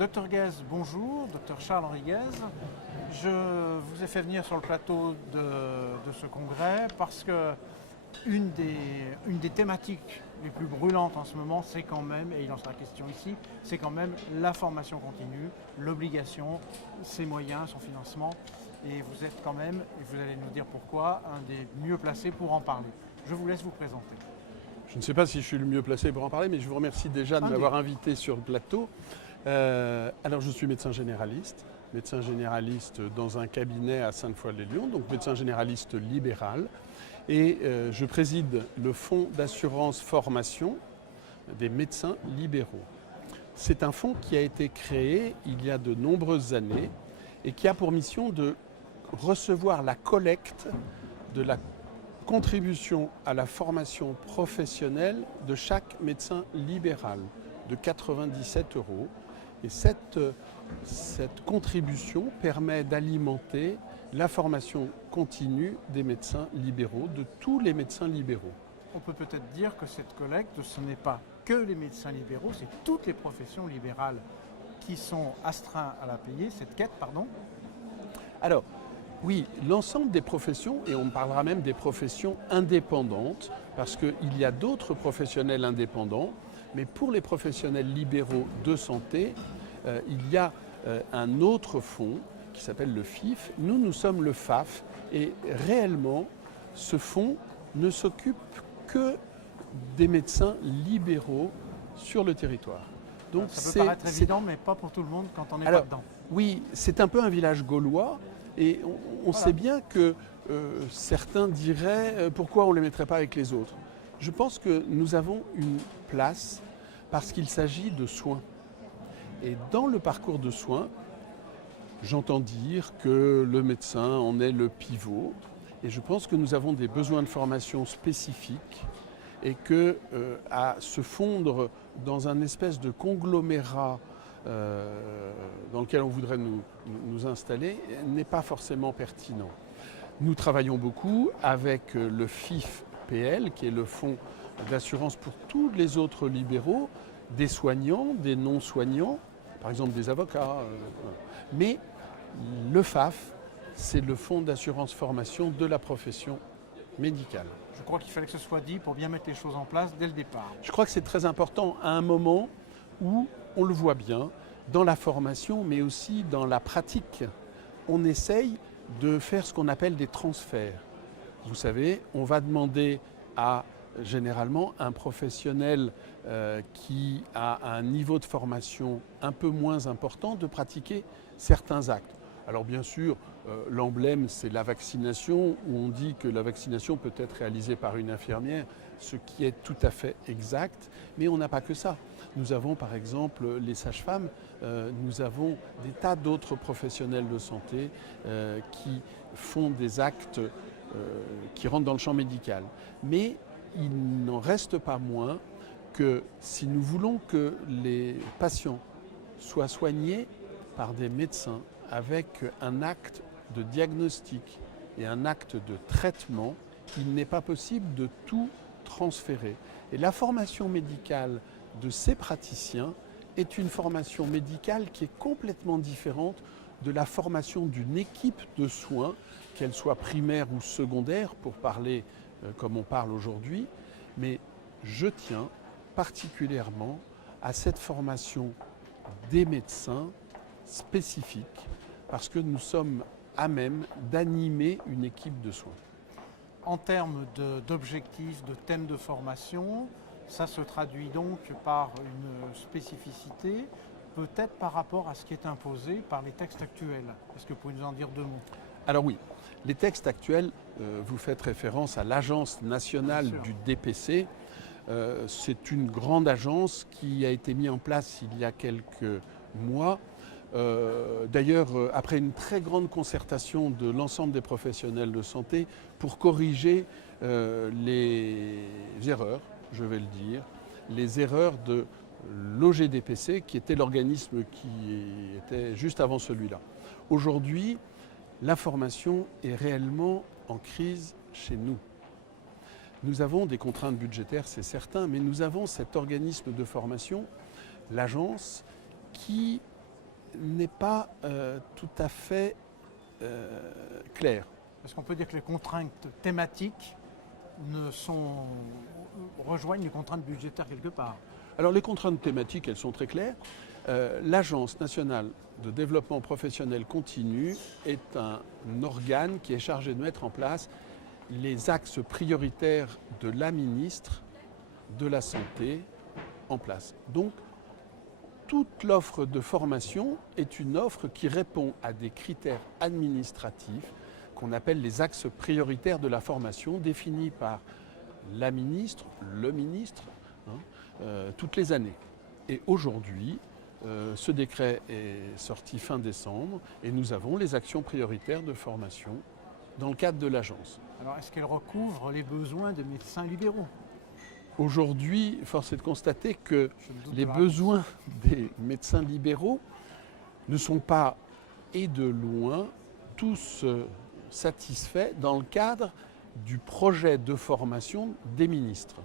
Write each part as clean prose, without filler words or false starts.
Docteur Guèze, bonjour. Docteur Charles-Henri Guèze. Je vous ai fait venir sur le plateau de ce congrès parce que une des thématiques les plus brûlantes en ce moment, c'est quand même, et il en sera question ici, c'est quand même la formation continue, l'obligation, ses moyens, son financement. Et vous êtes quand même, et vous allez nous dire pourquoi, un des mieux placés pour en parler. Je vous laisse vous présenter. Je ne sais pas si je suis le mieux placé pour en parler, mais je vous remercie déjà de m'avoir invité sur le plateau. Alors je suis médecin généraliste dans un cabinet à Sainte-Foy-lès-Lyon, donc médecin généraliste libéral. Et je préside le fonds d'assurance formation des médecins libéraux. C'est un fonds qui a été créé il y a de nombreuses années et qui a pour mission de recevoir la collecte de la contribution à la formation professionnelle de chaque médecin libéral de 97 €. Et cette contribution permet d'alimenter la formation continue des médecins libéraux, de tous les médecins libéraux. On peut peut-être dire que cette collecte, ce n'est pas que les médecins libéraux, c'est toutes les professions libérales qui sont astreintes à la payer, cette quête, pardon. Alors, oui, l'ensemble des professions, et on parlera même des professions indépendantes, parce qu'il y a d'autres professionnels indépendants, mais pour les professionnels libéraux de santé, il y a un autre fonds qui s'appelle le FIF. Nous sommes le FAF, et réellement, ce fonds ne s'occupe que des médecins libéraux sur le territoire. Donc ça peut paraître évident, mais pas pour tout le monde quand on n'est pas dedans. Oui, c'est un peu un village gaulois. Et on sait bien que certains diraient pourquoi on ne les mettrait pas avec les autres. Je pense que nous avons une place parce qu'il s'agit de soins. Et dans le parcours de soins, j'entends dire que le médecin en est le pivot. Et je pense que nous avons des besoins de formation spécifiques et que à se fondre dans un espèce de conglomérat dans lequel on voudrait nous installer n'est pas forcément pertinent. Nous travaillons beaucoup avec le FIF-PL, qui est le fonds d'assurance pour tous les autres libéraux, des soignants, des non-soignants, par exemple des avocats. Mais le FAF, c'est le fonds d'assurance formation de la profession médicale. Je crois qu'il fallait que ce soit dit pour bien mettre les choses en place dès le départ. Je crois que c'est très important à un moment où on le voit bien, dans la formation, mais aussi dans la pratique. On essaye de faire ce qu'on appelle des transferts. Vous savez, on va demander à, généralement, un professionnel qui a un niveau de formation un peu moins important de pratiquer certains actes. Alors bien sûr, l'emblème, c'est la vaccination, où on dit que la vaccination peut être réalisée par une infirmière, ce qui est tout à fait exact, mais on n'a pas que ça. Nous avons par exemple les sages-femmes, nous avons des tas d'autres professionnels de santé qui font des actes qui rentrent dans le champ médical. Mais il n'en reste pas moins que si nous voulons que les patients soient soignés par des médecins avec un acte de diagnostic et un acte de traitement, il n'est pas possible de tout transférer. Et la formation médicale de ces praticiens est une formation médicale qui est complètement différente de la formation d'une équipe de soins, qu'elle soit primaire ou secondaire, pour parler comme on parle aujourd'hui. Mais je tiens particulièrement à cette formation des médecins spécifique, parce que nous sommes à même d'animer une équipe de soins. En termes d'objectifs, de thèmes de formation, ça se traduit donc par une spécificité, peut-être par rapport à ce qui est imposé par les textes actuels. Est-ce que vous pouvez nous en dire deux mots? Alors oui, les textes actuels, vous faites référence à l'Agence nationale du DPC. C'est une grande agence qui a été mise en place il y a quelques mois. D'ailleurs, après une très grande concertation de l'ensemble des professionnels de santé pour corriger les erreurs, je vais le dire, les erreurs de l'OGDPC, qui était l'organisme qui était juste avant celui-là. Aujourd'hui, la formation est réellement en crise chez nous. Nous avons des contraintes budgétaires, c'est certain, mais nous avons cet organisme de formation, l'agence, qui n'est pas tout à fait clair. Est-ce qu'on peut dire que les contraintes thématiques rejoignent les contraintes budgétaires quelque part? Alors les contraintes thématiques, elles sont très claires. L'Agence nationale de développement professionnel continu est un organe qui est chargé de mettre en place les axes prioritaires de la ministre de la Santé en place. Donc, toute l'offre de formation est une offre qui répond à des critères administratifs qu'on appelle les axes prioritaires de la formation, définis par la ministre, le ministre, toutes les années. Et aujourd'hui, ce décret est sorti fin décembre et nous avons les actions prioritaires de formation dans le cadre de l'agence. Alors, est-ce qu'elle recouvre les besoins de médecins libéraux? Aujourd'hui, force est de constater que les besoins des médecins libéraux ne sont pas, et de loin, tous satisfaits dans le cadre du projet de formation des ministres.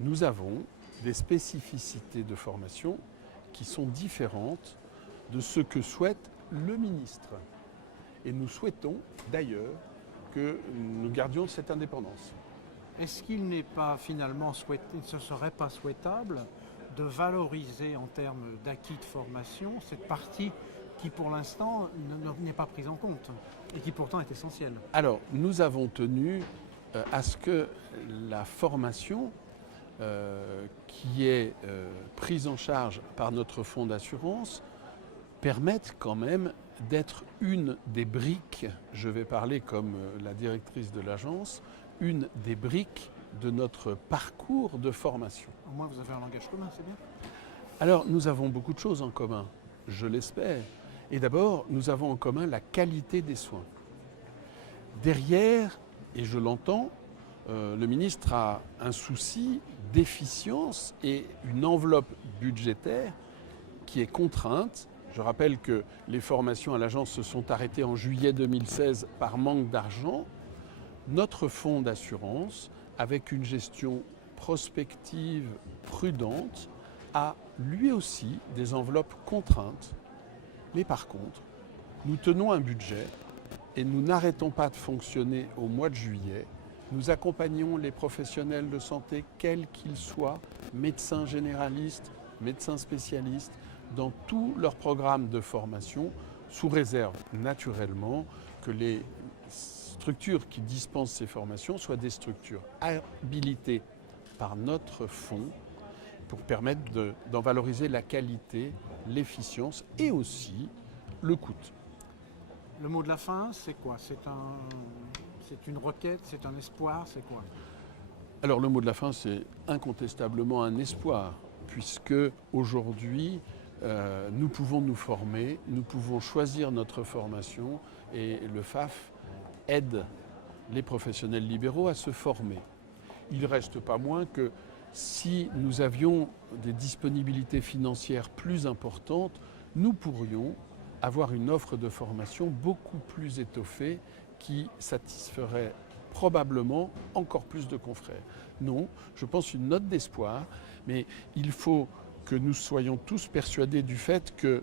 Nous avons des spécificités de formation qui sont différentes de ce que souhaite le ministre. Et nous souhaitons d'ailleurs que nous gardions cette indépendance. Est-ce qu'il n'est pas finalement ce serait pas souhaitable de valoriser en termes d'acquis de formation cette partie qui pour l'instant n'est pas prise en compte et qui pourtant est essentielle? Alors, nous avons tenu à ce que la formation qui est prise en charge par notre fonds d'assurance permette quand même d'être une des briques, je vais parler comme la directrice de l'agence, une des briques de notre parcours de formation. Au moins vous avez un langage commun, c'est bien. Alors nous avons beaucoup de choses en commun, je l'espère. Et d'abord, nous avons en commun la qualité des soins. Derrière, et je l'entends, le ministre a un souci d'efficience et une enveloppe budgétaire qui est contrainte. Je rappelle que les formations à l'agence se sont arrêtées en juillet 2016 par manque d'argent. Notre fonds d'assurance, avec une gestion prospective prudente, a lui aussi des enveloppes contraintes. Mais par contre, nous tenons un budget et nous n'arrêtons pas de fonctionner au mois de juillet. Nous accompagnons les professionnels de santé, quels qu'ils soient, médecins généralistes, médecins spécialistes, dans tous leurs programmes de formation, sous réserve naturellement que les structures qui dispensent ces formations soient des structures habilitées par notre fonds pour permettre d'en valoriser la qualité, l'efficience et aussi le coût. Le mot de la fin, c'est quoi? C'est une requête, c'est un espoir, c'est quoi? Alors le mot de la fin, c'est incontestablement un espoir, puisque aujourd'hui, nous pouvons nous former, nous pouvons choisir notre formation et le FAF aide les professionnels libéraux à se former. Il ne reste pas moins que si nous avions des disponibilités financières plus importantes, nous pourrions avoir une offre de formation beaucoup plus étoffée qui satisferait probablement encore plus de confrères. Non, je pense une note d'espoir, mais il faut que nous soyons tous persuadés du fait que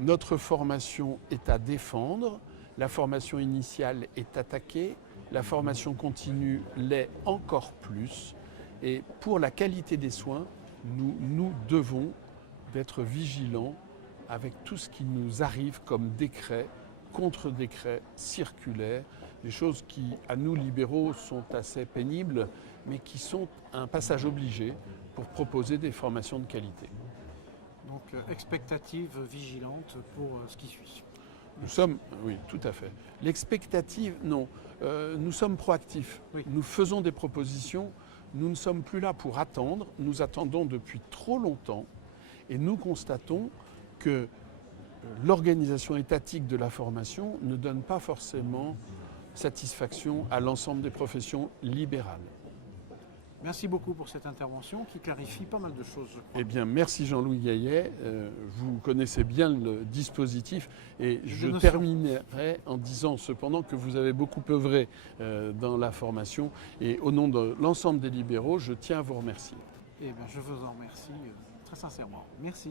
notre formation est à défendre, la formation initiale est attaquée, la formation continue l'est encore plus. Et pour la qualité des soins, nous devons d'être vigilants avec tout ce qui nous arrive comme décret, contre-décret, circulaire, des choses qui, à nous libéraux, sont assez pénibles, mais qui sont un passage obligé pour proposer des formations de qualité. Donc, expectative vigilante pour ce qui suit. Nous sommes, oui, tout à fait. L'expectative, non. Nous sommes proactifs. Oui. Nous faisons des propositions. Nous ne sommes plus là pour attendre. Nous attendons depuis trop longtemps. Et nous constatons que l'organisation étatique de la formation ne donne pas forcément satisfaction à l'ensemble des professions libérales. Merci beaucoup pour cette intervention qui clarifie pas mal de choses, je crois. Eh bien, merci Jean-Louis Gaillet. Vous connaissez bien le dispositif et je terminerai en disant cependant que vous avez beaucoup œuvré dans la formation et au nom de l'ensemble des libéraux, je tiens à vous remercier. Eh bien, je vous en remercie très sincèrement. Merci.